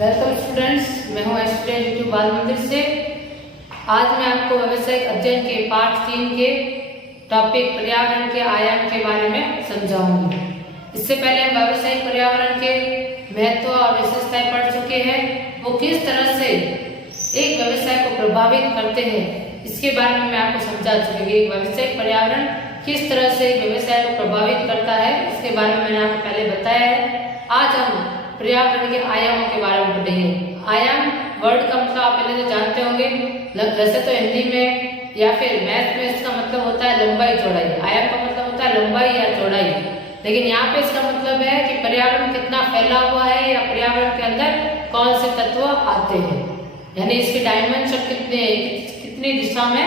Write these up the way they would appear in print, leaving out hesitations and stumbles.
Welcome students, मैं हूं student YouTube बाल मंदिर से। आज मैं आपको व्यावसायिक अध्ययन के पाठ 3 के टॉपिक पर्यावरण के आयाम के बारे में समझाऊंगी। इससे पहले हम व्यावसायिक पर्यावरण के महत्व और विशेषताएं पढ़ चुके हैं। वो किस तरह से एक व्यवसाय को प्रभावित करते हैं इसके बारे में मैं आपको समझा चुकी हूँ। एक व्यावसायिक पर्यावरण किस तरह से एक व्यवसाय को प्रभावित करता है इसके बारे में मैंने आपको पहले बताया है। आज हम पर्यावरण के आयामों के बारे में पढ़ेंगे। आयाम वर्ड का मतलब आप पहले से जानते होंगे। वैसे तो हिंदी में या फिर मैथ में इसका मतलब होता है लंबाई चौड़ाई। आयाम का मतलब होता है लंबाई या चौड़ाई, लेकिन यहाँ पे इसका मतलब है कि पर्यावरण कितना फैला हुआ है या पर्यावरण के अंदर कौन से तत्व आते हैं, यानी इसके डायमेंशन कितनी दिशा में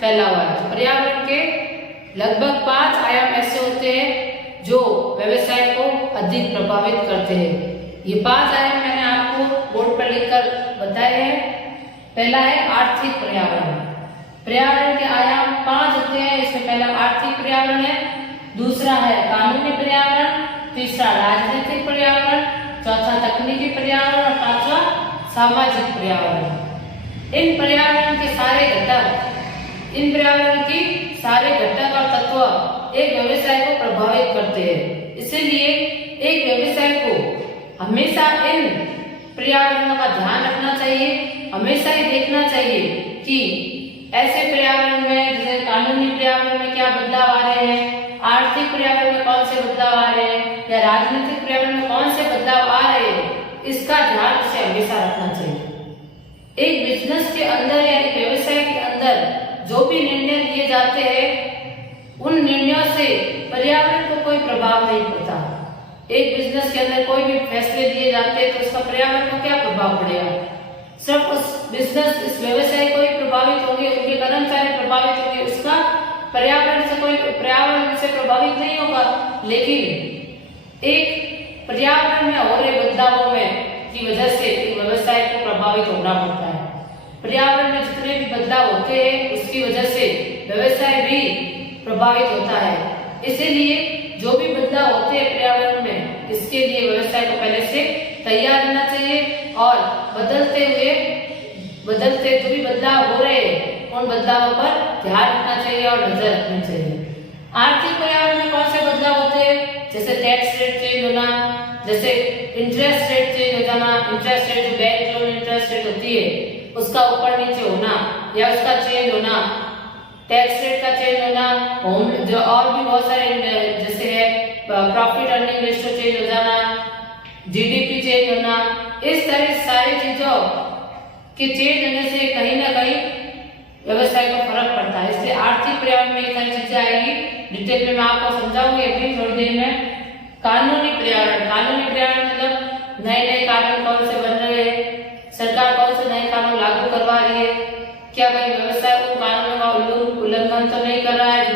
फैला हुआ है। पर्यावरण के लगभग 5 आयाम ऐसे होते हैं जो व्यवसाय को अधिक प्रभावित करते हैं। ये 5 आयाम मैंने आपको बोर्ड पर लिखकर बताए हैं। पहला है आर्थिक पर्यावरण। पर्यावरण के आयाम 5 होते हैं। इसमें पहला आर्थिक पर्यावरण है, दूसरा है कानूनी पर्यावरण, तीसरा राजनीतिक पर्यावरण, चौथा तकनीकी पर्यावरण और पांचवा सामाजिक पर्यावरण। इन पर्यावरण के सारे घटक और तत्व एक व्यवसाय को प्रभावित करते हैं। इसीलिए एक व्यवसाय को हमेशा इन पर्यावरणों का ध्यान रखना चाहिए। हमेशा ही देखना चाहिए कि ऐसे पर्यावरण में, जैसे कानूनी पर्यावरण में क्या बदलाव आ रहे हैं, आर्थिक पर्यावरण में कौन से बदलाव आ रहे हैं या राजनीतिक पर्यावरण में कौन से बदलाव आ रहे हैं, इसका ध्यान उसे हमेशा रखना चाहिए। एक बिजनेस के अंदर या एक व्यवसाय के अंदर जो भी निर्णय लिए जाते हैं उन निर्णयों से पर्यावरण को कोई प्रभाव नहीं पड़ता। एक बिजनेस के अंदर कोई भी फैसले लिए जाते हैं तो उसका पर्यावरण को क्या प्रभाव पड़ेगा? सिर्फ उस बिजनेस, इस व्यवसाय को ही प्रभावित होंगे, उनके कर्मचारी प्रभावित होंगे, उसका पर्यावरण से प्रभावित नहीं होगा। लेकिन एक पर्यावरण में हो रहे बदलावों में की वजह से एक व्यवसाय को प्रभावित होना पड़ता है। पर्यावरण में जितने भी बदलाव होते हैं उसकी वजह से व्यवसाय भी प्रभावित होता है। इसीलिए जो भी बदलाव होते हैं पर्यावरण में, इसके लिए व्यवसाय को पहले से तैयार रहना चाहिए और बदलते जो भी बदलाव हो रहे हैं उन बदलावों पर ध्यान रखना चाहिए और नजर रखनी चाहिए। आर्थिक पर्यावरण में कौन से बदलाव होते हैं? जैसे टैक्स रेट चेंज होना, जैसे इंटरेस्ट रेट चेंज हो जाना। इंटरेस्ट रेट जो बैंक लोन इंटरेस्ट रेट होती है उसका ऊपर नीचे होना या उसका चेंज होना, टैक्स रेट का चेंज होना, होम जो और भी बहुत सारे जैसे है प्रॉफिट अर्निंग रेशियो चेंज हो जाना, जीडीपी चेंज होना। इस तरह सारी चीजों के चेंज होने से कहीं ना कहीं व्यवसाय को फर्क पड़ता है। इसलिए आर्थिक पर्यावरण में ये सारी चीजें आएगी। डिटेल में मैं आपको समझाऊंगी अभी थोड़ी देर में। कानूनी पर्यावरण मतलब नए कानून कौन से बन रहे हैं, सरकार कौन से नए कानून लागू करवा रही है, क्या भाई व्यवसाय उन कानूनों का उल्लंघन तो नहीं कर रहा है जो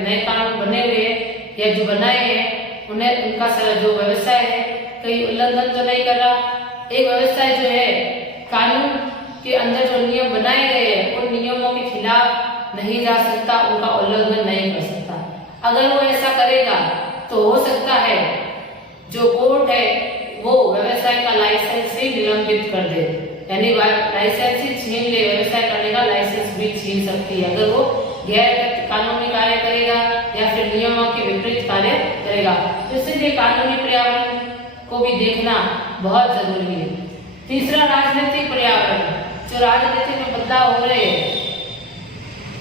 नए कानून बने हुए हैं या जो बनाए हैं उन्हें उनका जो व्यवसाय है कहीं उल्लंघन तो नहीं कर रहा। एक व्यवसाय जो है कानून के अंदर जो नियम बनाए गए हैं उन नियमों के खिलाफ नहीं जा सकता, उनका उल्लंघन नहीं कर सकता। अगर वो ऐसा करेगा तो हो सकता है जो कोर्ट है वो व्यवसाय का लाइसेंस ही निलंबित कर दे, यानी लाइसेंस ही छीन ले, व्यवसाय करने का लाइसेंस भी छीन सकती है अगर वो गैर कानूनी कार्य करेगा या फिर नियमों के विपरीत कार्य करेगा। इसलिए कानूनी पर्यावरण को भी देखना बहुत जरूरी है। तीसरा राजनीतिक पर्यावरण, जो राजनीति में बदलाव हो रहे हैं।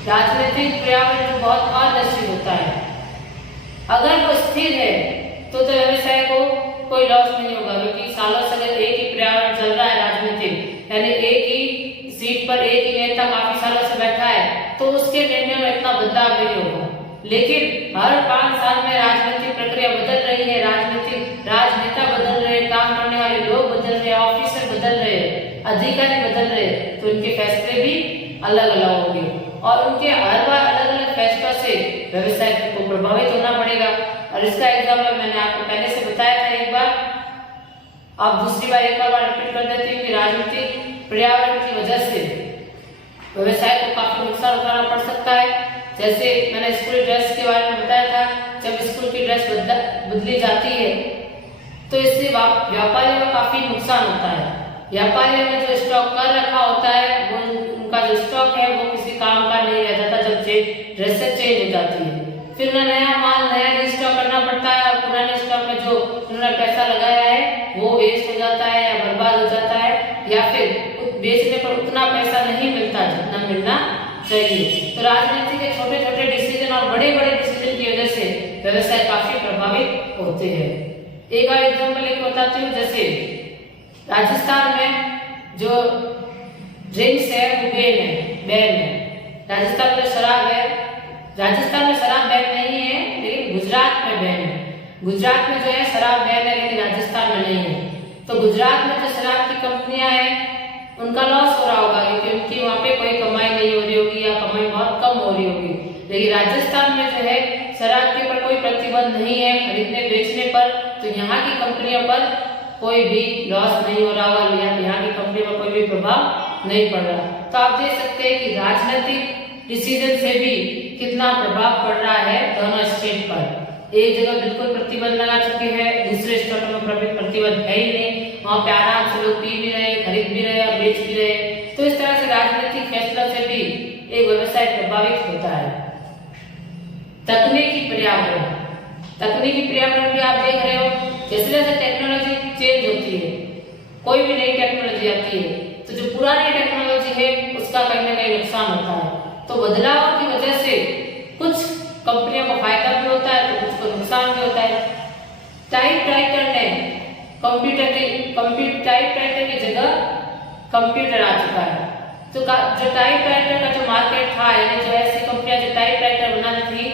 राजनीतिक पर्यावरण जो बहुत अनिश्चित होता है, अगर वो स्थिर है तो व्यवसाय को कोई लॉस नहीं होगा, क्योंकि सालों से अगर एक ही पर्यावरण चल रहा है राजनीतिक, यानी एक ही सीट पर एक ही नेता काफी सालों से बैठा है तो उसके निर्णय में इतना बदलाव नहीं होगा। लेकिन हर 5 साल में राजनीतिक प्रक्रिया बदल रही है, राजनेता बदल रहे, काम करने वाले लोग बदल रहे, ऑफिसर बदल रहे, अधिकारी बदल रहे, तो उनके फैसले भी अलग अलग होंगे और उनके हर बार अलग अलग फैसलों से व्यवसाय को प्रभावित होना पड़ेगा। और इसका एग्जाम्पल मैंने आपको पहले से बताया था एक बार, अब दूसरी बार एक बार रिपीट कर देती हूँ कि राजनीतिक पर्यावरण की वजह से व्यवसाय को काफी नुकसान उठाना पड़ सकता है। जैसे मैंने स्कूल ड्रेस के बारे में बताया था, जब स्कूल की ड्रेस बदली जाती है तो इससे व्यापारियों का काफी नुकसान होता है। व्यापारियों ने जो स्टॉक कर रखा होता है वो उनका जो स्टॉक है वो किसी काम का नहीं रह जाता जब ड्रेसेस चेंज हो जाती है। फिर उन्हें नया माल नया रिस्टॉक करना पड़ता है और पुराने स्टॉक में जो उन्होंने पैसा लगाया है वो वेस्ट हो जाता है या बर्बाद हो जाता है, या फिर बेचने पर उतना पैसा नहीं मिलता जितना मिलना चाहिए। तो राजनीति के छोटे छोटे डिसीजन और बड़े बड़े डिसीजन की वजह से व्यवसाय काफी प्रभावित होते हैं। एक और एग्जाम्पल लेकर बताती हूँ। जैसे राजस्थान में जो ड्रिंक्स है वो बैन है। राजस्थान में शराब है, राजस्थान में शराब बैन नहीं है लेकिन गुजरात में बैन है। गुजरात में जो है शराब बैन है लेकिन राजस्थान में नहीं है। तो गुजरात में जो शराब की कंपनियां हैं उनका लॉस हो रहा होगा क्योंकि उनकी वहाँ पे कोई कमाई नहीं हो रही होगी या कमाई बहुत कम हो रही होगी। लेकिन राजस्थान में जो है शराब के ऊपर कोई प्रतिबंध नहीं है खरीदने बेचने पर, तो यहाँ की कंपनियों पर कोई भी लॉस नहीं हो रहा होगा, यहाँ की कंपनी पर कोई भी प्रभाव नहीं पड़ रहा। तो आप देख सकते हैं कि राजनीतिक डिसीजन से भी कितना प्रभाव पड़ रहा है दोनों स्टेट पर। एक जगह बिल्कुल प्रतिबंध लगा चुके हैं, दूसरे स्टेटों में प्रतिबंध है ही नहीं, वहाँ पे आराम से लोग पी भी रहे, खरीद भी रहे और बेच भी रहे। तो इस तरह से राजनीतिक फैसला से भी एक व्यवसाय प्रभावित होता है। तकनीकी पर्यावरण, तकनीकी पर्यावरण भी आप देख रहे हो जैसे जैसे टेक्नोलॉजी चेंज होती है, कोई भी नई टेक्नोलॉजी आती है तो जो पुरानी टेक्नोलॉजी है उसका कहीं ना कहीं नुकसान होता है। तो बदलाव की वजह से कुछ कंपनियों को फायदा भी होता है तो कुछ को नुकसान भी होता है। टाइपराइटर ने टाइपराइटर की जगह कंप्यूटर आ चुका है। तो जो टाइपराइटर का जो मार्केट था, यानी जो ऐसी कंपनियां जो टाइपराइटर बनाती थी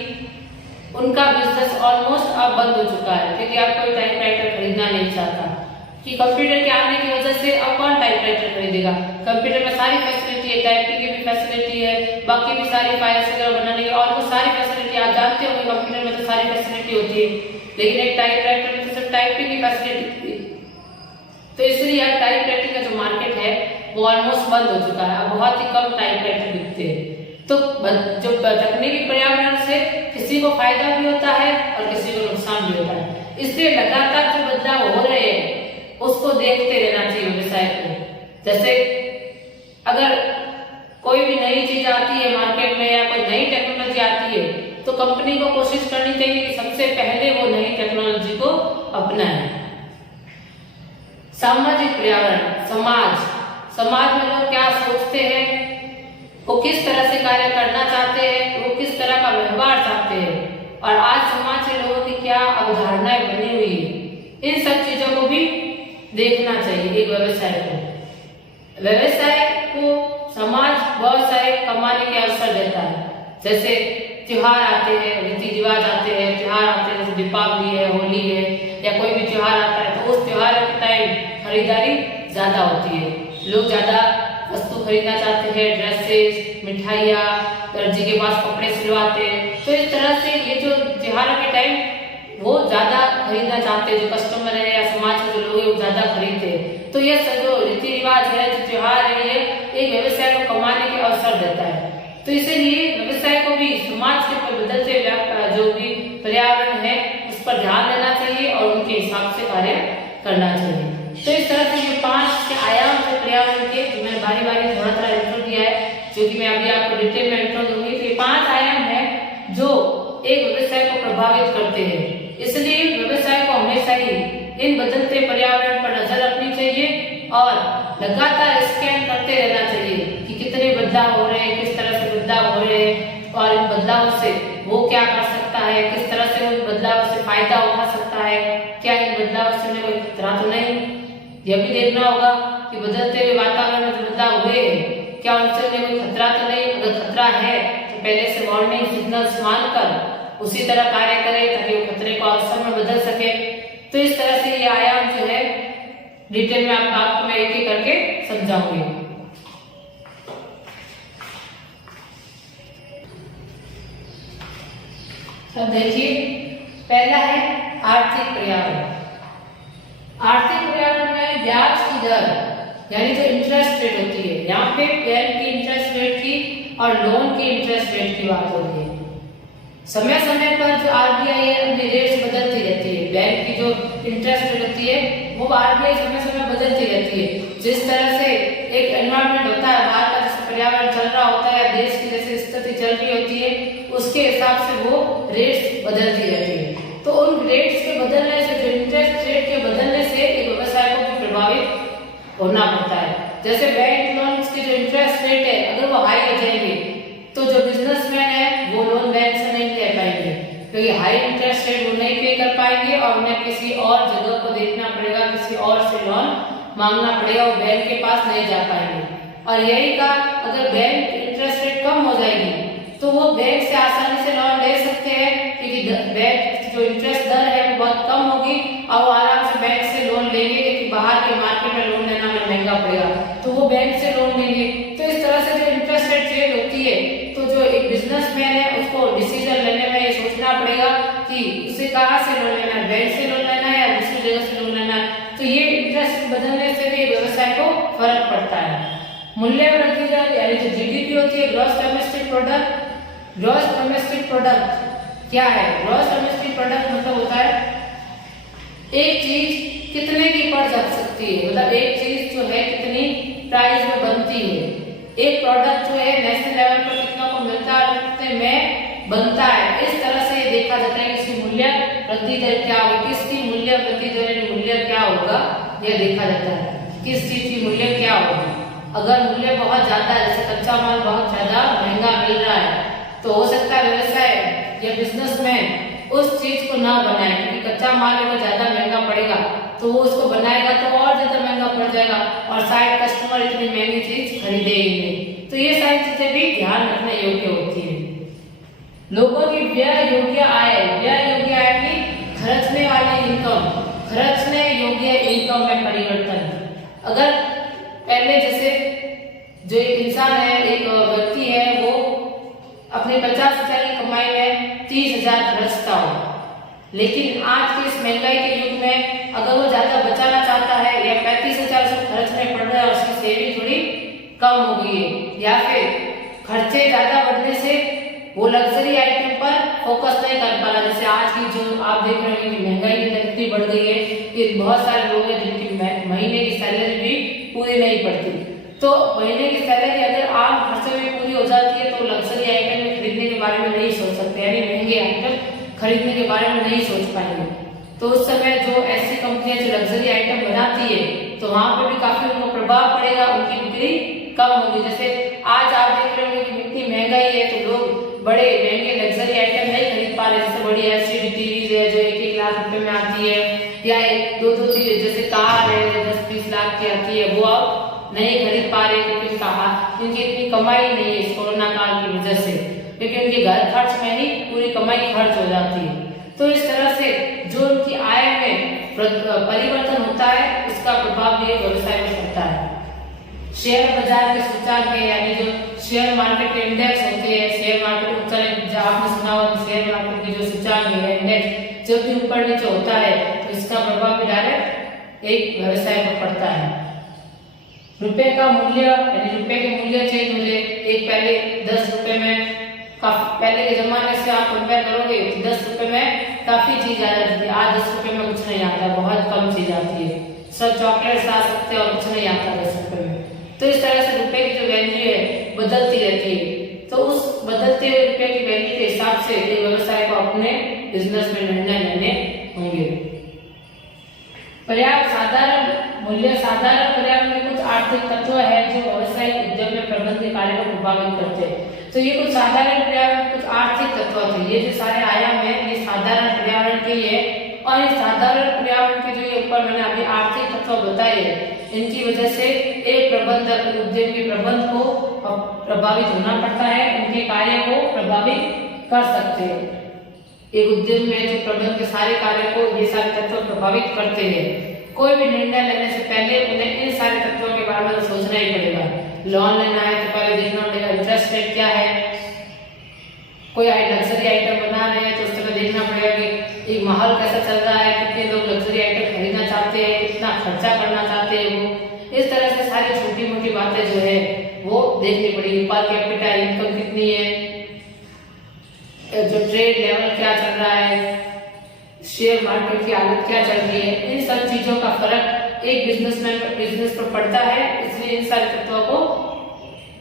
उनका बिजनेस ऑलमोस्ट अब बंद हो चुका है क्योंकि अब कोई टाइपराइटर खरीदना नहीं चाहता कि कंप्यूटर के आने की वजह से अब कौन टाइपराइटर खरीदेगा। कंप्यूटर में सारी फैसिलिटी है, टाइपिंग की भी फैसिलिटी है, बाकी भी सारी फाइल्स वगैरह बनाने की ऑलमोस्ट सारी फैसिलिटी आप जानते होंगे। कंप्यूटर में तो सारी फैसिलिटी होती है लेकिन एक टाइपराइटर में तो सिर्फ टाइपिंग की फैसिलिटी थी। तो इसलिए यार टाइपराइटिंग का जो मार्केट है वो ऑलमोस्ट बंद हो चुका है, बहुत ही कम टाइपराइटर बिकते हैं। तो जो तकनीकी पर्यावरण से किसी को फायदा भी होता है और किसी को नुकसान भी होता है। इसलिए लगातार जो बदलाव हो रहे हैं उसको देखते रहना चाहिए व्यवसाय को। जैसे अगर कोई भी नई चीज आती है मार्केट में या कोई नई टेक्नोलॉजी आती है तो कंपनी को कोशिश करनी चाहिए कि सबसे पहले वो नई टेक्नोलॉजी को अपनाए। सामाजिक पर्यावरण, समाज में लोग क्या सोचते हैं, वो किस तरह से कार्य करना चाहते हैं, वो किस तरह का व्यवहार चाहते हैं और आज समाज के लोगों की क्या अवधारणाएं बनी हुई है, इन सब चीजों को भी देखना चाहिए एक व्यवसाय को। व्यवसाय को समाज बहुत सारे कमाने के अवसर देता है। जैसे त्योहार आते हैं, रीति रिवाज आते हैं, त्योहार आते हैं जैसे दीपावली है, होली है या कोई भी त्योहार आता है तो उस त्योहार के टाइम खरीदारी ज्यादा होती है, लोग ज्यादा वस्तु खरीदना चाहते हैं, ड्रेसेस, मिठाइयाँ, दर्जी के पास कपड़े सिलवाते हैं। तो इस तरह से ये जो त्योहारों के टाइम वो ज्यादा खरीदना चाहते हैं, जो कस्टमर है या समाज के जो लोग हैं वो ज्यादा खरीदते हैं। तो ये जो रीति रिवाज है, जो त्योहार है, ये एक व्यवसाय को कमाने के अवसर देता है। तो इसीलिए व्यवसाय को भी समाज के बदलते जो भी पर्यावरण है उस पर ध्यान देना चाहिए और उनके हिसाब से कार्य करना चाहिए। तो इस तरह से ये 5 आयाम है पर्यावरण के, जो मैंने बारी बारी थोड़ा इंट्रो दिया है, जो कि मैं अभी आपको डिटेल में इंट्रो दूंगी। तो ये 5 आयाम है जो एक व्यवसाय को प्रभावित करते हैं। इसलिए व्यवसाय को हमेशा ही इन बदलते पर्यावरण पर नजर रखनी चाहिए और लगातार स्कैन करते रहना चाहिए कि कितने बदलाव हो रहे हैं, किस तरह से बदलाव हो रहे हैं और इन बदलावों से वो क्या कर सकता है, किस तरह से उन बदलावों से फायदा उठा सकता है, क्या इन बदलावों से उन्हें कोई खतरा तो नहीं। यह भी देखना होगा कि बदलते हुए वातावरण में जो बदलाव हुए हैं क्या उनसे उन्हें कोई खतरा तो नहीं। अगर खतरा है तो पहले से वार्निंग सिग्नल्स मानकर उसी तरह कार्य करें ताकि वो खतरे को अवसर में बदल सके। तो इस तरह से ये आयाम जो है डिटेल में आपको मैं एक एक करके समझाऊंगी। अब देखिए, पहला है आर्थिक पर्यावरण। आर्थिक पर्यावरण में ब्याज की दर यानी जो इंटरेस्ट रेट होती है, यहाँ पे बैंक की इंटरेस्ट रेट की और लोन की इंटरेस्ट रेट की बात हो रही है। समय समय पर जो आरबीआई है अपने रेट्स बदलती रहती है। बैंक की जो इंटरेस्ट रेट होती है वो आरबीआई समय समय बदलती रहती है। जिस तरह से एक एनवायरनमेंट होता है, बाहर का जैसे पर्यावरण चल रहा होता है, देश की जैसे स्थिति चल रही होती है, उसके हिसाब से वो रेट्स बदलती रहती है। तो उन रेट्स के बदलने से, जो इंटरेस्ट रेट के बदलने से एक व्यवसाय को भी प्रभावित होना पड़ता है। जैसे बैंक लोन्स के जो इंटरेस्ट रेट है अगर वो हाई हो जाएंगे तो जो बिजनेसमैन है वो लोन बैंक से नहीं ले पाएंगे, क्योंकि हाई इंटरेस्ट रेट वो नहीं पे कर पाएंगे और उन्हें किसी और जगह को देखना पड़ेगा, किसी और से लोन मांगना पड़ेगा, वो बैंक के पास नहीं जा पाएंगे। और यही का अगर बैंक इंटरेस्ट रेट कम हो जाएगी तो वो बैंक से आसानी से लोन ले सकते हैं, क्योंकि बैंक जो इंटरेस्ट दर है वो बहुत कम होगी और वो आराम से बैंक से लोन लेंगे, क्योंकि बाहर के मार्केट में लोन लेना में महंगा पड़ेगा तो वो बैंक से लोन लेंगे। तो इस तरह से जो इंटरेस्ट रेट चेंज होती है तो जो एक बिजनेसमैन है उसको डिसीजन लेने में ये सोचना पड़ेगा कि उसे कहाँ से लोन लेना है, बैंक से लोन लेना है या दूसरी जगह से लोन लेना है। तो ये इंटरेस्ट बदलने से भी व्यवसाय को फर्क पड़ता है। मूल्य वृद्धि दर यानी जो जीडीपी होती है, gross domestic product. Gross domestic product क्या है? ग्रॉस डोमेस्टिक प्रोडक्ट मतलब होता है एक चीज कितने की पड़ जा सकती है, मतलब एक चीज जो है कितनी प्राइस में बनती है। एक प्रोडक्ट जो है नेशनल लेवल पर कितना को मिलता है, कितने में बनता है। इस तरह से ये देखा जाता है कि इसकी मूल्य वृद्धि दर क्या होगी, किसकी मूल्य वृद्धि दर मूल्य क्या होगा, यह देखा जाता है किस चीज की मूल्य क्या होगी। अगर मूल्य बहुत ज्यादा है, जैसे कच्चा माल बहुत ज्यादा महंगा मिल रहा है, तो हो सकता है व्यवसाय या बिजनेसमैन उस चीज को ना बनाए, क्योंकि कच्चा माल अगर ज्यादा महंगा पड़ेगा तो वो उसको बनाएगा तो और ज्यादा महंगा पड़ जाएगा और शायद कस्टमर इतनी महंगी चीज खरीदे ही नहीं। तो ये सारी चीजें भी ध्यान रखने योग्य होती है। लोगों की व्यय योग्य आय, व्यय योग्य आय की खर्चने वाली इनकम, खर्चने योग्य इनकम में परिवर्तन। अगर पहले जैसे जो एक इंसान है, एक व्यक्ति है, वो अपने 50,000 की कमाई में 30,000 खर्चता हो, लेकिन आज के इस महंगाई के युग में अगर वो ज्यादा बचाना चाहता है या 35,000 उसको खर्चने पड़ रहा है, उसकी सेविंग थोड़ी कम हो गई है या फिर खर्चे ज्यादा बढ़ने से वो लग्जरी आइटम पर फोकस नहीं कर पा रहा। जैसे आज की जो आप देख रहे हैं कि महंगाई इतनी बढ़ गई है कि बहुत सारे लोग हैं जिनकी महीने की सैलरी भी पूरी नहीं पड़ती। तो महीने की सैलरी अगर आम खर्चों में पूरी हो जाती है तो लग्जरी आइटम में खरीदने के बारे में नहीं सोच सकते, यानी महंगे आइटम खरीदने के बारे में नहीं सोच पाएंगे। तो उस समय जो ऐसी कंपनियां जो लग्जरी आइटम बनाती है तो वहां पे भी काफी उनको प्रभाव पड़ेगा, उनकी बिक्री कम होगी। जैसे आज आप देख रहे होंगे कि इतनी महंगाई है तो लोग बड़े महंगे लग्जरी आइटम नहीं खरीद पा रहे। जैसे बड़ी एलसीडी टीवी है जो 1-1 लाख रुपए में आती है, या 1-2 चीज जैसे कार है जो 10-20 लाख की आती है, वो आप नहीं खरीद पा रहे क्योंकि उनकी इतनी कमाई नहीं है इस कोरोना काल की वजह से, क्योंकि उनके घर खर्च में ही पूरी कमाई खर्च हो जाती है। तो इस तरह से जो उनकी आय में परिवर्तन होता है उसका प्रभाव भी व्यवसाय में पड़ता है। शेयर बाजार के सूचकांक है, यानी जो शेयर मार्केट के इंडेक्स होते हैं, शेयर मार्केट आपने सुना होगा शेयर मार्केट की जो सूचकांक है इंडेक्स जो भी ऊपर नीचे होता है तो इसका प्रभाव भी डायरेक्ट एक व्यवसाय पर पड़ता है। रुपए का मूल्य, यानी रुपए के मूल्य चेंज हो जाए। एक पहले 10 रुपए में पहले के जमाने से आप कंपेयर करोगे 10 रुपए में काफी चीज आ जाती थी, आज 10 रुपए में कुछ नहीं आता, बहुत कम चीज आती है। सब चॉकलेट्स आ सकते हैं और कुछ नहीं आता 10 रुपए में। तो इस तरह से रुपए की जो वैल्यू है बदलती रहती है। तो उस बदलते हुए रुपए की वैल्यू के हिसाब से व्यवसाय को अपने बिजनेस में निर्णय लेने होंगे। पर्याप्त साधारण मूल्य, साधारण पर्याप्त में कुछ आर्थिक तत्व है जो व्यवसायिक उद्यम में प्रबंधन कार्य को प्रभावित करते हैं। तो ये कुछ साधारण पर्यावरण, कुछ आर्थिक तत्व थे। ये जो सारे आयाम है ये साधारण पर्यावरण के है, और इस साधारण पर्यावरण के जो ऊपर मैंने अभी आर्थिक तत्व बताए हैं, इनकी वजह से एक प्रबंधक उद्यम के प्रबंध को प्रभावित होना पड़ता है, उनके कार्य को प्रभावित कर सकते हैं। एक उद्यम में जो प्रबंधन के सारे कार्य को ये सारे तत्व प्रभावित करते हैं। कोई भी निर्णय लेने से पहले उन्हें इन सारे तत्वों के बारे में सोचना ही पड़ेगा। लोन लेना है तो पहले देखना पड़ेगा इंटरेस्ट रेट क्या है। कोई लग्जरी आइटम बना रहे हैं तो उसके बाद देखना पड़ेगा कि एक माहौल कैसा चल रहा है, कितने लोग लग्जरी आइटम खरीदना चाहते हैं, कितना खर्चा करना चाहते हैं वो। इस तरह से सारी छोटी मोटी बातें जो है वो देखनी पड़ेगी। पर कैपिटा इनकम कितनी है, जो ट्रेड लेवल क्या चल रहा है, शेयर मार्केट की हालत क्या चल रही है, इन सब चीजों का फर्क एक बिजनेसमैन पर बिजनेस पर पड़ता है। इसलिए इन सारे तत्वों को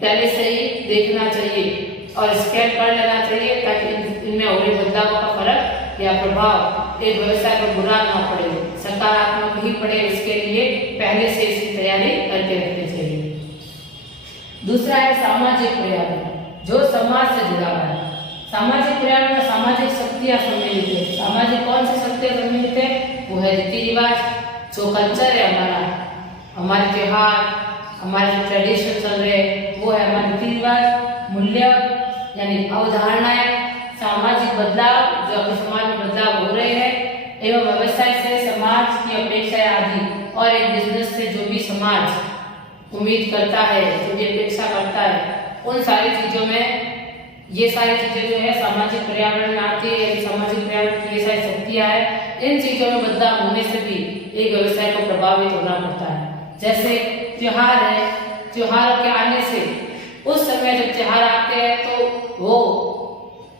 पहले से ही देखना चाहिए और स्कैन कर लेना चाहिए ताकि इनमें हो रहे बदलावों का फर्क या प्रभाव एक व्यवसाय पर बुरा ना पड़े, सकारात्मक ही पड़े। इसके लिए पहले से इसकी तैयारी करके रखनी चाहिए। दूसरा है सामाजिक पर्यावरण, जो समाज से जुड़ा हुआ है। सामाजिक पर्यावरण में सामाजिक शक्तियां सम्मिलित है। सामाजिक कौन सी शक्तियां सम्मिलित है? वो है रीति रिवाज, जो कल्चर है हमारे त्योहार, हमारे जो ट्रेडिशन चल रहे हैं वो है हमारे रीति रिवाज, मूल्य यानी अवधारणाएं, सामाजिक बदलाव जो अपने समाज में बदलाव हो रहे हैं एवं व्यवसाय से समाज की अपेक्षाएं आदि, और एक बिजनेस से जो भी समाज उम्मीद करता है, जो भी अपेक्षा करता है, उन सारी चीजों में ये सारी चीजें जो है सामाजिक पर्यावरण में आती है। सामाजिक पर्यावरण की ये सारी शक्तियां है, इन चीजों में बदलाव होने से भी एक व्यवसाय को प्रभावित होना पड़ता है। जैसे त्योहार है, त्योहार के आने से उस समय जब त्योहार आते हैं तो वो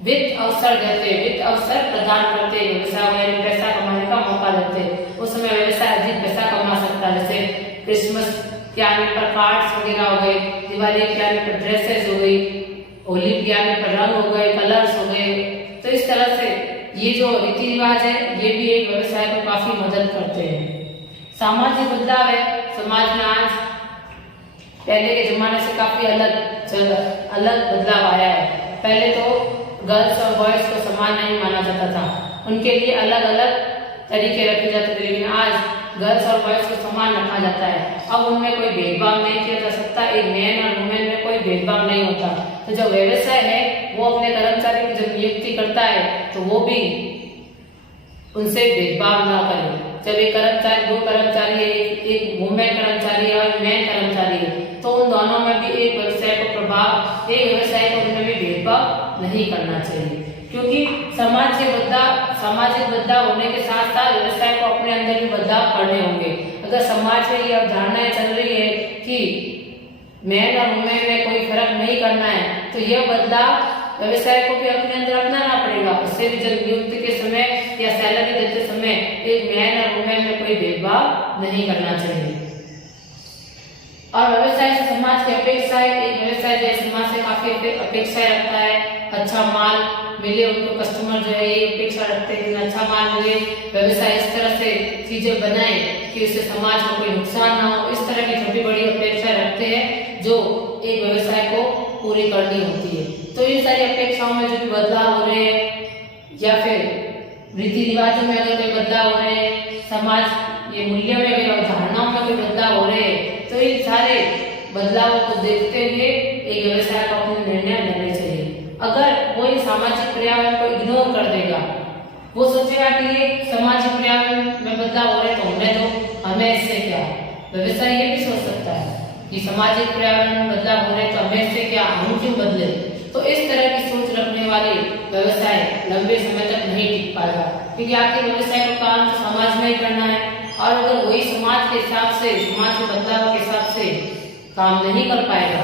वित्त अवसर देते, वित्त अवसर प्रदान करते, व्यवसाय में पैसा कमाने का मौका देते। उस समय व्यवसाय अधिक पैसा कमा सकता है। जैसे क्रिसमस के आने पर कार्ड्स वगैरह हो गए, दिवाली के आने पर ड्रेसेस हो गई, होली के आने पर रंग हो गए, कलर्स हो गए। तो इस तरह से ये जो रीति रिवाज है ये भी एक व्यवसाय को काफी मदद करते हैं। सामाजिक बदलाव है, समाज में आज पहले के जमाने से काफी अलग बदलाव आया है। पहले तो गर्ल्स और बॉयज को समान नहीं माना जाता था, उनके लिए अलग अलग तरीके रखे जाते थे, लेकिन आज गर्ल्स और बॉयज को समान रखा जाता है। अब उनमें कोई भेदभाव नहीं किया जा सकता, एक मैन और वुमेन में कोई भेदभाव नहीं होता। तो जो व्यवसाय है वो अपने कर्मचारी की जब नियुक्ति करता है तो वो भी उनसे भेदभाव ना करे। जब एक कर्मचारी, दो कर्मचारी है, एक वुमेन कर्मचारी है और मैन कर्मचारी है, तो उन दोनों में भी एक व्यवसाय को प्रभाव, एक व्यवसाय को उनमें भी भेदभाव नहीं करना चाहिए, क्योंकि सामाजिक बदलाव होने के साथ साथ व्यवसाय को अपने अंदर भी बदलाव करने होंगे। अगर समाज में ये अवधारणाएं चल रही है कि मैन और वुमेन में कोई फर्क नहीं करना है, तो यह बदलाव व्यवसाय को भी अपने अंदर अपनाना पड़ेगा। उससे भी जब नियुक्ति के समय या सैलरी देते समय एक मैन और वुमेन में कोई भेदभाव नहीं करना चाहिए। और व्यवसाय से समाज की अपेक्षाएं, एक व्यवसाय जो समाज से काफी अपेक्षाएं रखता है, अच्छा माल मिले, उनको कस्टमर जो है ये अपेक्षा रखते हैं कि अच्छा माल मिले, व्यवसाय इस तरह से चीजें बनाए कि उससे समाज को कोई नुकसान ना हो। इस तरह की छोटी बड़ी अपेक्षा रखते हैं जो एक व्यवसाय को पूरी करनी होती है। तो इन सारी अपेक्षाओं में जो भी बदलाव हो रहे हैं या फिर रीति रिवाजों में अगर कोई बदलाव हो रहे हैं, समाज ये मूल्य में भी, अवधारणाओं में कोई बदलाव हो रहे हैं, तो इन सारे बदलावों को देखते हुए एक व्यवसाय को अपने निर्णय लेने चाहिए। अगर वो इन सामाजिक पर्यावरण को इग्नोर कर देगा, वो सोचेगा कि ये सामाजिक पर्यावरण में बदलाव हो रहे तो होने दो, हमें इससे क्या। व्यवसाय ये भी सोच सकता है कि सामाजिक पर्यावरण में बदलाव हो रहे तो हमें इससे क्या, हम क्यों बदले। तो इस तरह की सोच रखने वाले व्यवसाय लंबे समय तक नहीं टिक पाएगा, क्योंकि आपके व्यवसाय का काम तो समाज में ही करना है, और अगर वही समाज के हिसाब से, समाज के बदलाव के हिसाब से काम नहीं कर पाएगा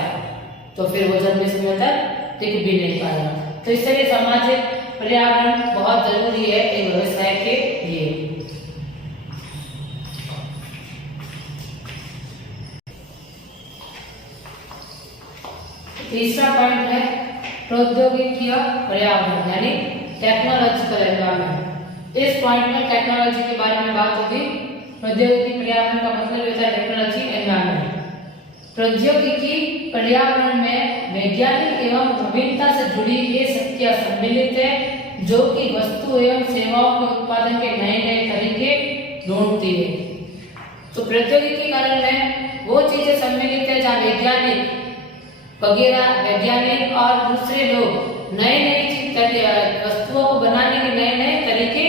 तो फिर वो लंबे समय तक टिक भी नहीं पाएगा। तो इसलिए सामाजिक पर्यावरण बहुत जरूरी है एक व्यवसाय के लिए। तीसरा पॉइंट है प्रौद्योगिकी पर्यावरण यानी टेक्नोलॉजिकल एनवायरनमेंट। इस पॉइंट में टेक्नोलॉजी के बारे में बात होगी। प्रौद्योगिकी पर्यावरण का मतलब होता है टेक्नोलॉजी एनवायरनमेंट। प्रौद्योगिकी पर्यावरण में वैज्ञानिक एवं नवीनता से जुड़ी ये शक्तियां सम्मिलित है जो कि वस्तु एवं सेवाओं के उत्पादन के नए नए तरीके ढूंढती है। तो प्रौद्योगिकी कारण में वो चीजें सम्मिलित है जहाँ वैज्ञानिक और दूसरे लोग नए नए वस्तुओं को बनाने के नए नए तरीके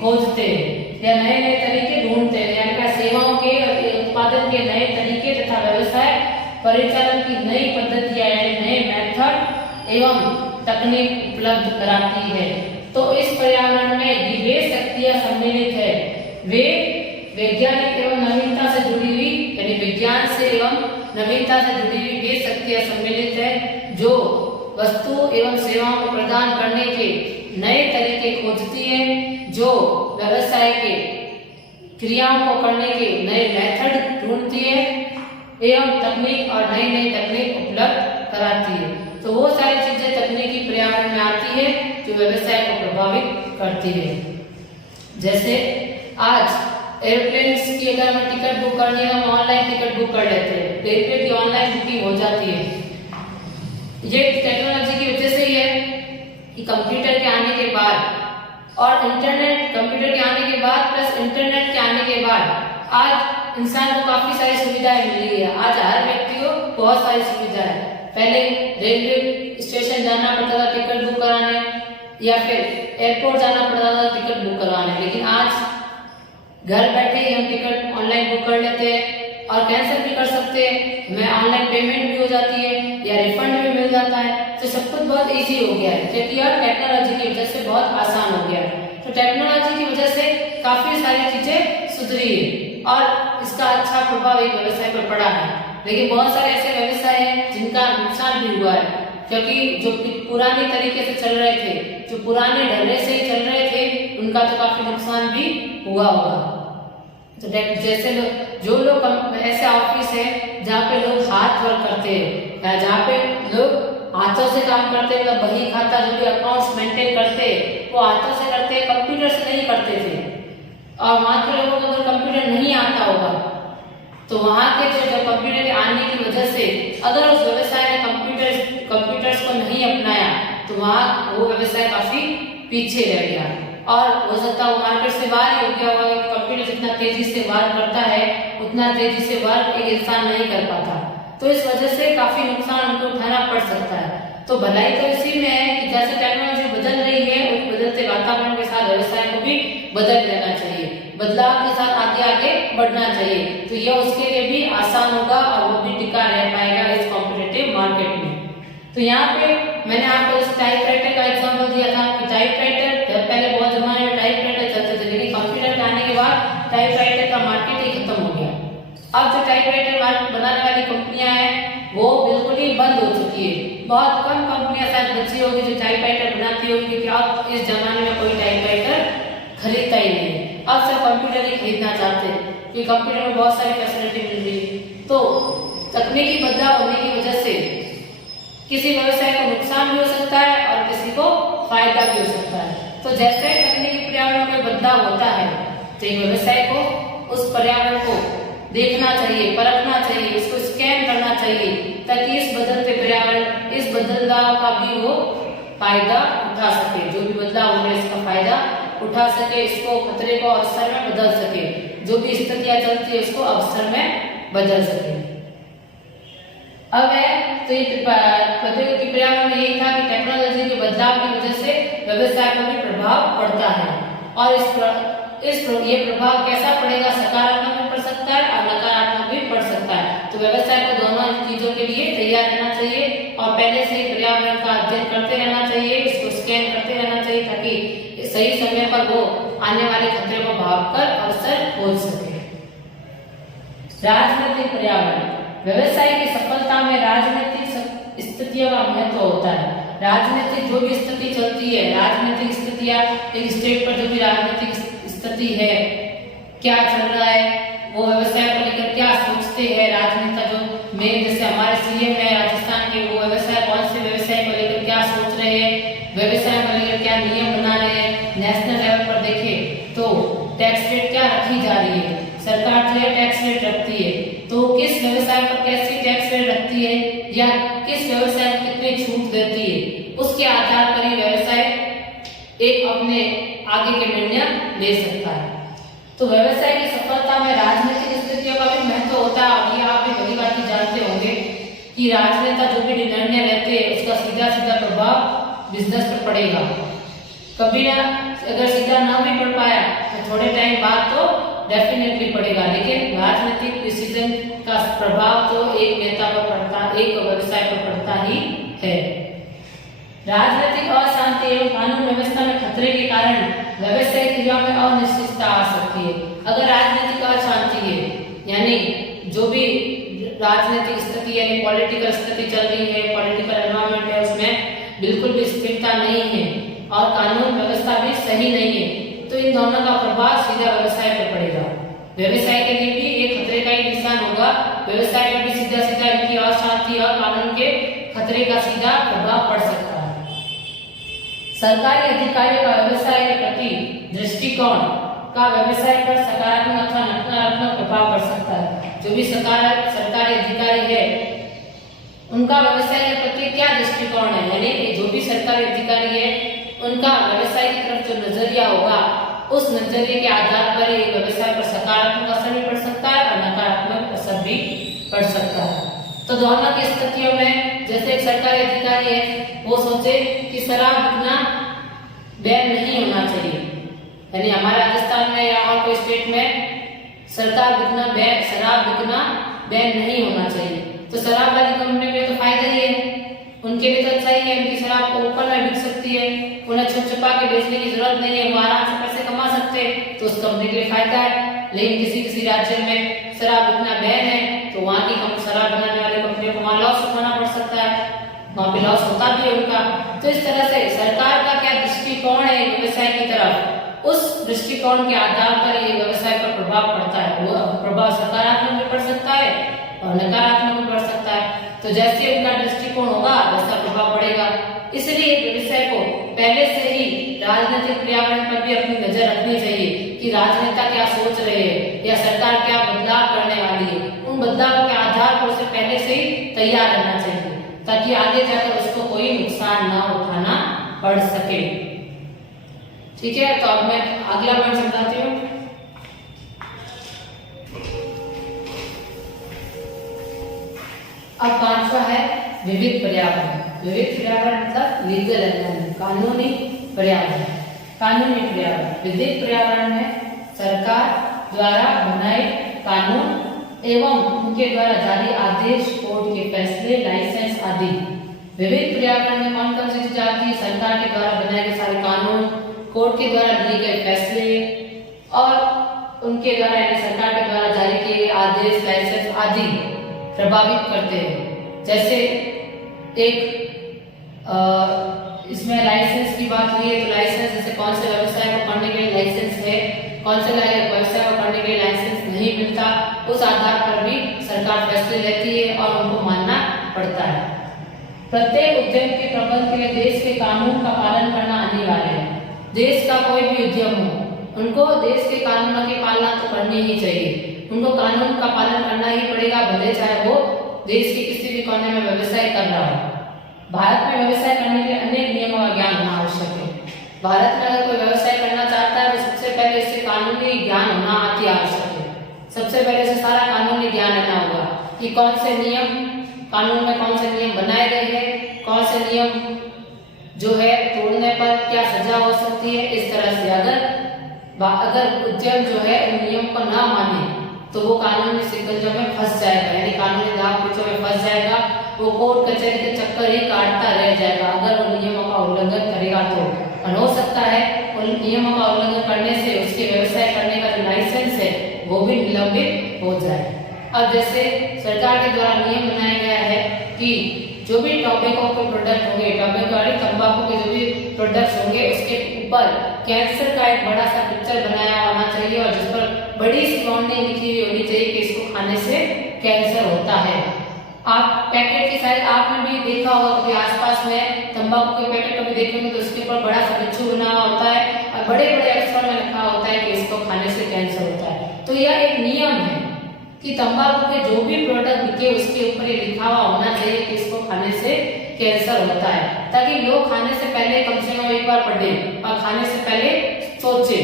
खोजते हैं या नए नए तरीके ढूंढते हैं, यानी सेवाओं के उत्पादन के नए तरीके तथा व्यवसाय परिचालन की नई पद्धतियां यानी नए मेथड एवं तकनीक उपलब्ध कराती है। तो इस पर्यावरण में वे शक्तियां सम्मिलित है, वे वैज्ञानिक एवं नवीनता से जुड़ी हुई यानी विज्ञान से एवं नवीनता से जुड़ी हुई वे शक्तियां सम्मिलित है जो वस्तु एवं सेवाओं को प्रदान करने के नए तरीके खोजती है, जो व्यवसाय के क्रियाओं को करने के नए मेथड ढूंढती है एवं तकनीक और नई नई तकनीक उपलब्ध कराती है। तो वो सारी चीजें तकनीकी पर्यावरण में आती है जो व्यवसाय को प्रभावित करती है। जैसे आज एरोप्लेन्स की अगर हमें टिकट बुक करनी है, हम ऑनलाइन टिकट बुक कर लेते हैं, रेलवे की ऑनलाइन बुकिंग हो जाती है। ये टेक्नोलॉजी की वजह से ही है कि कंप्यूटर के आने के बाद और इंटरनेट, कंप्यूटर के आने के बाद प्लस इंटरनेट के आने के बाद आज इंसान को काफी सारी सुविधाएं मिल रही है। आज हर व्यक्ति को बहुत सारी सुविधाएं। पहले रेलवे स्टेशन जाना पड़ता था टिकट बुक कराने, या फिर एयरपोर्ट जाना पड़ता था टिकट बुक करवाने, लेकिन आज घर बैठे ही हम टिकट ऑनलाइन बुक कर लेते हैं और कैंसिल भी कर सकते हैं। हमें ऑनलाइन पेमेंट भी हो जाती है या रिफंड भी मिल जाता है। तो सब कुछ बहुत इजी हो गया है क्योंकि यार टेक्नोलॉजी की वजह से बहुत आसान हो गया है। तो टेक्नोलॉजी की वजह से काफी सारी चीजें सुधरी है और इसका अच्छा प्रभाव एक व्यवसाय पर पड़ा है। लेकिन बहुत सारे ऐसे व्यवसाय हैं जिनका नुकसान भी हुआ है, क्योंकि जो पुराने तरीके से चल रहे थे, जो पुराने ढर्रे से चल रहे थे, उनका तो काफी नुकसान भी हुआ होगा। तो जैसे जो लोग ऐसे ऑफिस है जहाँ पे लोग हाथ वर्क करते हैं, जहाँ पे लोग हाथों से काम करते हैं, मतलब बही खाता जो भी अकाउंट्स मेंटेन करते वो हाथों से करते हैं, कंप्यूटर से नहीं करते थे। और वहाँ के लोगों को अगर कंप्यूटर नहीं आता होगा तो वहाँ के जो कंप्यूटर के आने की वजह से अगर उस व्यवसाय ने कंप्यूटर्स को नहीं अपनाया तो वहाँ वो व्यवसाय काफी पीछे रह गया और हो सकता है वो मार्केट से बाहर ही हो गया होगा। कंप्यूटर जितना तेजी से वर्क करता है उतना तेजी से वर्क एक इंसान नहीं कर पाता, तो इस वजह से काफी नुकसान उनको उठाना पड़ सकता है। तो भलाई तो इसी में है कि जैसे टेक्नोलॉजी बदल रही है उस बदलते वातावरण के साथ व्यवसाय को भी बदल लेना चाहिए, बदलाव के साथ आगे आगे बढ़ना चाहिए। तो यह उसके लिए भी आसान होगा और वो भी टिका रह पाएगा इस कॉम्पिटिटिव मार्केट में। तो यहाँ पे मैंने आपको इस टाइपराइटर का एग्जांपल दिया था कि टाइपराइटर पहले बहुत जमाने में टाइपराइटर चलते थे, लेकिन कंप्यूटर के आने के बाद टाइपराइटर का मार्केट ही खत्म हो गया। अब जो टाइपराइटर बनाने वाली कंपनियां हैं वो बिल्कुल ही बंद हो चुकी है। बहुत कम कंपनियां शायद बची होगी जो टाइपराइटर बनाती होगी, क्योंकि अब इस जमाने में कोई टाइपराइटर खरीदता ही नहीं। अब सब कंप्यूटर ही खरीदना चाहते हैं क्योंकि कंप्यूटर में बहुत सारी फैसिलिटी मिल रही है। तो तकनीकी बदलाव होने की वजह से किसी व्यवसाय को नुकसान भी हो सकता है और किसी को फायदा भी हो सकता है। तो जैसे तकनीकी पर्यावरण में बदलाव होता है तो एक व्यवसाय को उस पर्यावरण को देखना चाहिए, परखना चाहिए, उसको स्कैन करना चाहिए ताकि इस बदलते पर्यावरण, इस बदलाव का भी वो फायदा उठा सके। जो भी बदलाव हो रहा है इसका फायदा उठा सके, इसको खतरे को अवसर में बदल सके, जो भी स्थितियां चलती है उसको अवसर में बदल सके। अब है तो ये प्रौद्योगिकी पर्यावरण में यही था कि टेक्नोलॉजी के बदलाव की वजह से व्यवसाय पर भी प्रभाव पड़ता है और ये प्रभाव कैसा पड़ेगा, सकारात्मक भी पड़ सकता है और नकारात्मक भी पड़ सकता है। तो व्यवसाय को दोनों चीजों के लिए तैयार रहना चाहिए और पहले से पर्यावरण का अध्ययन करते रहना चाहिए, इसको स्कैन करते रहना चाहिए ताकि सही समय पर वो आने वाले खतरे को भांपकर अवसर खोज सके। राजनीतिक पर्यावरण, व्यवसाय की सफलता में राजनीतिक स्थितियों का महत्व होता है। राजनीतिक जो भी स्थिति चलती है, राजनीतिक स्थितियां एक स्टेट पर जो भी राजनीतिक स्थिति है, क्या चल रहा है, वो व्यवसाय को लेकर क्या सोचते हैं राजनेता, जो मेन जैसे हमारे सीएम है राजस्थान के, वो व्यवसाय कौन से व्यवसाय को लेकर क्या सोच रहे हैं, व्यवसाय को लेकर क्या नियम बना रहे हैं। नेशनल लेवल पर देखें तो टैक्स रेट क्या रखी जा रही है, सरकार जो है टैक्स रेट रखती है, तो किस व्यवसाय पर कैसी टैक्स रेट रखती है या किस व्यवसाय को कितनी छूट देती है, उसके आधार पर ही व्यवसाय एक अपने आगे के निर्णय ले सकता है। तो व्यवसाय की सफलता में राजनीतिक स्थितियों का भी महत्व होता है और ये आप भी भली बात जानते होंगे कि राजनेता जो भी निर्णय लेते हैं उसका सीधा सीधा प्रभाव बिजनेस पर पड़ेगा। कभी ना अगर सीधा ना भी पड़ पाया तो थोड़े टाइम बाद तो डेफिनेटली पड़ेगा, लेकिन राजनीतिक डिसीजन का प्रभाव तो एक नेता पर पड़ता, एक व्यवसाय पर पड़ता ही है। राजनीतिक अशांति एवं कानून व्यवस्था में खतरे के कारण व्यवसाय क्रियाओं में अनिश्चितता आ सकती है। अगर राजनीतिक अशांति है, यानी जो भी राजनीतिक स्थिति यानी पॉलिटिकल स्थिति चल रही है, पॉलिटिकल एनवायरनमेंट है, उसमें बिल्कुल भी स्थिरता नहीं है और कानून व्यवस्था भी सही नहीं है, तो इन दोनों का प्रभाव सीधा व्यवसाय पर पड़ेगा। व्यवसाय के लिए भी एक खतरे का ही निशान होगा। व्यवसाय पर भी सीधा सीधा इनकी अशांति और कानून के खतरे का सीधा प्रभाव पड़ सकता है। सरकारी अधिकारियों का व्यवसाय के प्रति दृष्टिकोण का व्यवसाय पर सकारात्मक अथवा नकारात्मक प्रभाव पड़ सकता है। जो भी सरकारी अधिकारी है उनका व्यवसाय के प्रति क्या दृष्टिकोण है, यानी जो भी सरकारी अधिकारी है उनका व्यवसाय की तरफ जो नजरिया होगा उस नजरिए के आधार पर ये व्यवसाय पर सकारात्मक असर भी पड़ सकता है और नकारात्मक असर भी पड़ सकता है। तो दोनों की स्थितियों में जैसे एक सरकारी अधिकारी है वो सोचे कि शराब बिकना बैन नहीं होना चाहिए, यानी हमारे राजस्थान में या और कोई स्टेट में शराब बिकना बैन नहीं होना चाहिए, तो शराब वाली कंपनी में तो फायदा ही है, उनके लिए तो अच्छा ही है, उनकी शराब को ऊपर में बिक सकती है, उन्हें छुप छुपा के बेचने की जरूरत नहीं है, वो आराम से पैसे कमा सकते हैं, तो उस कंपनी के लिए फायदा है। लेकिन किसी राज्य में शराब बिकना बैन है तो वहाँ की शराब बनाने वाली कंपनियों को वहाँ लॉस उठाना पड़ सकता है, वहाँ पे लॉस होता भी है उनका। तो इस तरह से सरकार का क्या दृष्टिकोण है व्यवसाय की तरफ, उस दृष्टिकोण के आधार पर ये व्यवसाय पर प्रभाव पड़ता है। वो प्रभाव सकारात्मक भी पड़ सकता है और नकारात्मक भी पड़ सकता है। तो जैसे उनका दृष्टिकोण होगा वैसा प्रभाव पड़ेगा। इसलिए व्यवसाय को पहले से ही राजनीतिक पर्यावरण पर भी अपनी नजर रखनी चाहिए कि राजनेता क्या सोच रहे हैं या सरकार क्या बदलाव करने वाली है। उन बदलावों के आधार पर उसे पहले से ही तैयार रहना चाहिए ताकि आगे जाकर उसको कोई नुकसान ना उठाना पड़ सके। ठीक है, तो अब मैं अगला पॉइंट समझाती हूँ। अब पांचवा है विविध पर्यावरण। विविध पर्यावरण मतलब लीगल एनवायरनमेंट, कानूनी पर्यावरण। कानूनी पर्यावरण, विविध पर्यावरण में सरकार द्वारा बनाए कानून एवं उनके द्वारा जारी आदेश, कोर्ट के फैसले, लाइसेंस आदि। विविध पर्यावरण में कौन कौन सी चीजें आती है? सरकार के द्वारा बनाए गए सारे कानून, कोर्ट के द्वारा लिए गए फैसले और उनके द्वारा यानी सरकार के द्वारा जारी किए गए आदेश, लाइसेंस आदि प्रभावित करते हैं। जैसे एक इसमें लाइसेंस की बात हुई है तो लाइसेंस जैसे कौन से व्यवसाय को करने के लिए लाइसेंस है, कौन से व्यवसाय को करने के लिए लाइसेंस नहीं मिलता, उस आधार पर भी सरकार फैसले लेती है और उनको मानना पड़ता है। प्रत्येक उद्यम के प्रबंधन के लिए देश के कानून का पालन करना अनिवार्य है। देश का कोई भी उद्यम हो उनको देश के कानूनों की पालना तो करनी ही चाहिए, उनको कानून का पालन करना ही पड़ेगा, भले चाहे वो देश के किसी भी कोने में व्यवसाय कर रहा हो। भारत में व्यवसाय करने के लिए अनेक नियमों का ज्ञान होना आवश्यक है। भारत में अगर कोई व्यवसाय करना चाहता है तो सबसे पहले इससे कानूनी ज्ञान होना अति आवश्यक है। सबसे पहले से सारा कानूनी ज्ञान रहना होगा कि कौन से नियम कानून में कौन से नियम बनाए गए हैं, कौन से नियम जो है तोड़ने पर क्या सजा हो सकती है। इस तरह से अगर उद्यम जो है उन नियम को ना माने तो वो कानूनी शिकंजों में फंस जाएगा, यानी कानूनी दाव पेचों में फंस जाएगा, वो कोर्ट कचहरी के चक्कर ही काटता रह जाएगा अगर उन नियमों का उल्लंघन करेगा तो। और हो सकता है उन नियमों का उल्लंघन करने से उसके व्यवसाय करने का जो लाइसेंस है वो भी निलंबित हो जाए। अब जैसे सरकार के द्वारा नियम बनाया गया है कि जो भी टॉबैको के प्रोडक्ट होंगे, टॉबैको यानी तंबाकू के जो भी प्रोडक्ट्स होंगे उसके ऊपर कैंसर का एक बड़ा सा पिक्चर बनाया होना चाहिए और जिस पर बड़ी सी वार्निंग लिखी हुई होनी चाहिए कि इसको खाने से कैंसर होता है। आप पैकेट की साइज आपने भी देखा होगा कभी आसपास में तंबाकू के पैकेट कभी देखेंगे तो उसके ऊपर बड़ा सा बिच्छू बना होता है और बड़े बड़े अक्षरों में लिखा होता है कि इसको खाने से कैंसर होता है। तो यह एक नियम है कि तंबाकू के जो भी प्रोडक्ट बिके उसके ऊपर ये लिखा हुआ होना चाहिए कि इसको खाने से कैंसर होता है, ताकि लोग खाने से पहले कम से कम एक बार पढ़ें और खाने से पहले सोचे।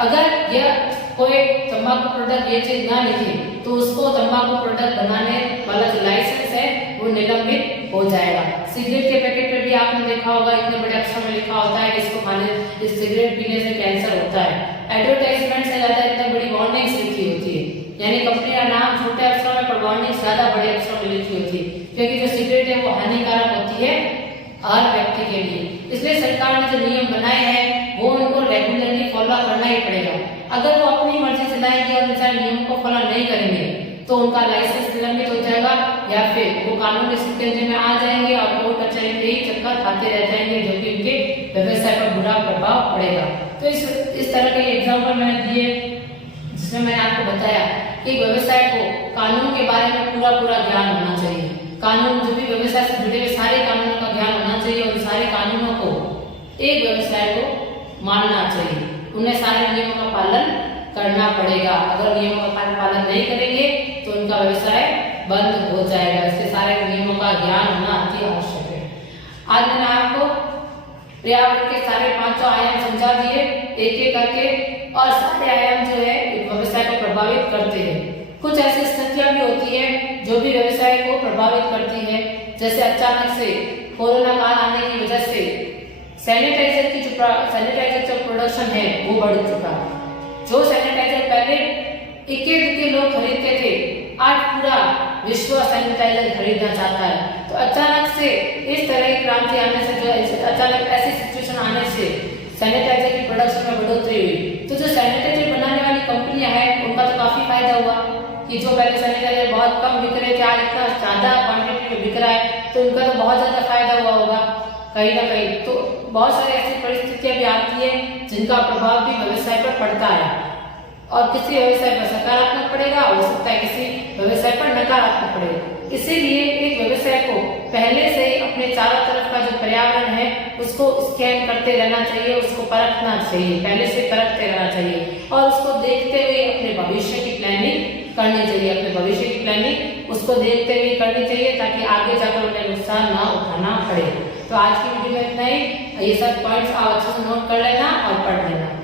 अगर यह कोई तंबाकू प्रोडक्ट ये चीज ना लिखे तो उसको तंबाकू प्रोडक्ट बनाने वाला जो लाइसेंस है वो निलंबित हो जाएगा। सिगरेट के पैकेट पे भी आपने देखा होगा इतने बड़े अक्षर में लिखा होता है कि इसको खाने इस सिगरेट पीने से कैंसर होता है। एडवर्टाइजमेंट से ज्यादा इतनी बड़ी वार्निंग्स लिखी होती है, यानी कंपनी का नाम छोटे अक्षरों में पर वार्निंग ज्यादा बड़े अक्षरों में लिखी होती है, क्योंकि जो सिगरेट है वो हानिकारक होती है हर व्यक्ति के लिए। इसलिए सरकार ने जो नियम बनाए हैं वो उनको रेगुलरली फॉलो करना ही पड़ेगा। अगर वो अपनी मर्जी चलाएंगे और सारे नियम को फॉलो नहीं करेंगे तो उनका लाइसेंस निलंबित हो जाएगा या फिर वो कानून के शिकंजे में आ जाएंगे और कोर्ट कचहरी के ही चक्कर खाते रह जाएंगे, जो कि उनके व्यवसाय पर बुरा प्रभाव पड़ेगा। तो इस तरह के एग्जाम्पल मैंने दिए जिसमें मैंने आपको बताया कि व्यवसाय को कानून के बारे में पूरा ज्ञान होना चाहिए। कानून जो भी व्यवसाय से जुड़े हुए सारे कानूनों का ज्ञान होना चाहिए और सारे कानूनों को एक व्यवसाय को मानना चाहिए, उन्हें सारे नियमों का पालन करना पड़ेगा। अगर नियमों का पालन नहीं करेंगे तो उनका व्यवसाय बंद हो जाएगा। इससे सारे नियमों का ज्ञान होना अति आवश्यक है। आज मैंने आपको पर्यावरण के सारे 5 आयाम समझा दिए एक एक करके, और सारे आयाम जो है व्यवसाय को प्रभावित करते हैं। कुछ ऐसी स्थितियां भी होती है जो भी व्यवसाय को प्रभावित करती है, जैसे अचानक से कोरोना काल आने की वजह से सैनिटाइजर जो प्रोडक्शन है वो बढ़ चुका है। जो सैनिटाइजर पहले इक्के-दुक्के लोग खरीदते थे, आज पूरा विश्व सैनिटाइजर खरीदना चाहता है। तो अचानक से इस तरह की क्रांति आने से, जो अचानक ऐसी सिचुएशन आने से सैनिटाइजर की प्रोडक्शन में बढ़ोतरी हुई। तो जो सैनिटाइजर बनाने वाली कंपनियां हैं उनका तो काफी फायदा हुआ कि जो पहले सैनिटाइजर बहुत कम बिक रहे थे, आज इतना ज्यादा क्वांटिटी में बिक रहा है, तो उनका तो बहुत ज्यादा फायदा हुआ होगा कहीं ना कहीं। तो बहुत सारी ऐसी परिस्थितियां भी आती है जिनका प्रभाव भी व्यवसाय पर पड़ता है, और किसी व्यवसाय पर सकारात्मक पड़ेगा, हो सकता है किसी व्यवसाय पर नकारात्मक पड़ेगा। इसीलिए एक व्यवसाय को पहले से ही अपने चारों तरफ का जो पर्यावरण है उसको स्कैन करते रहना चाहिए, उसको परखना चाहिए, पहले से परखते रहना चाहिए, और उसको देखते हुए अपने भविष्य की प्लानिंग करनी चाहिए। अपने भविष्य की प्लानिंग उसको देखते हुए करनी चाहिए ताकि आगे जाकर उन्हें नुकसान ना उठाना पड़े। तो आज की वीडियो में इतना ही। ये सब पॉइंट्स आप अच्छे से नोट कर लेना और पढ़ लेना।